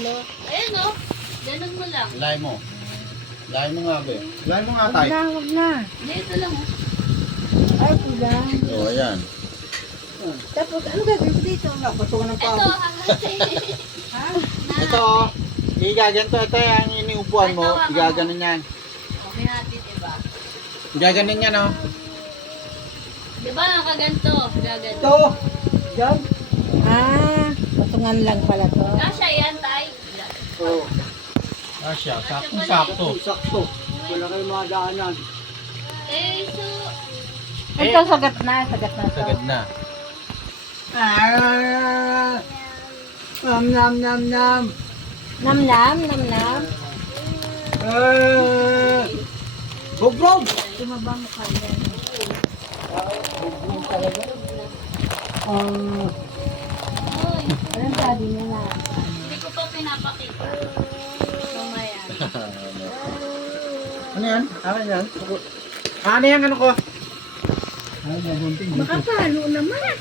balot. Ayan o. Ganun mo lang. Lay mo. Lay mo nga, be. Lay mo nga, Wag tay. na, wag na. Hindi, ito lang o. Ay, kulang. So, ayan. Tapos, ano gagawin ko dito? Napatungan ng Ito, hanggang Ha? Ito, igaganto. Ito yung iniupuan mo. Igaganon yan. Okay natin, diba? Igaganon yan, oh. Diba nakaganto? Gaganto. Ito. Diyan. Ah, patungan lang pala to. Kasha yan, tay. Oo. Ah, siya. Sakto. Sakto. Wala kayong mga daanan. Eh, so... Ito, sagat na to. Sagad na. Ah! Nam nam nam nam. Nam nam nam nam. Ah! Bugrog! Tumabang ka yan. Bugrog talaga. Uy, Anong sabi niya na? hindi ko pa pinapakita. Mamaya. Ano yan? Ano yan? Ano yan? Ano ko? Makapalo naman.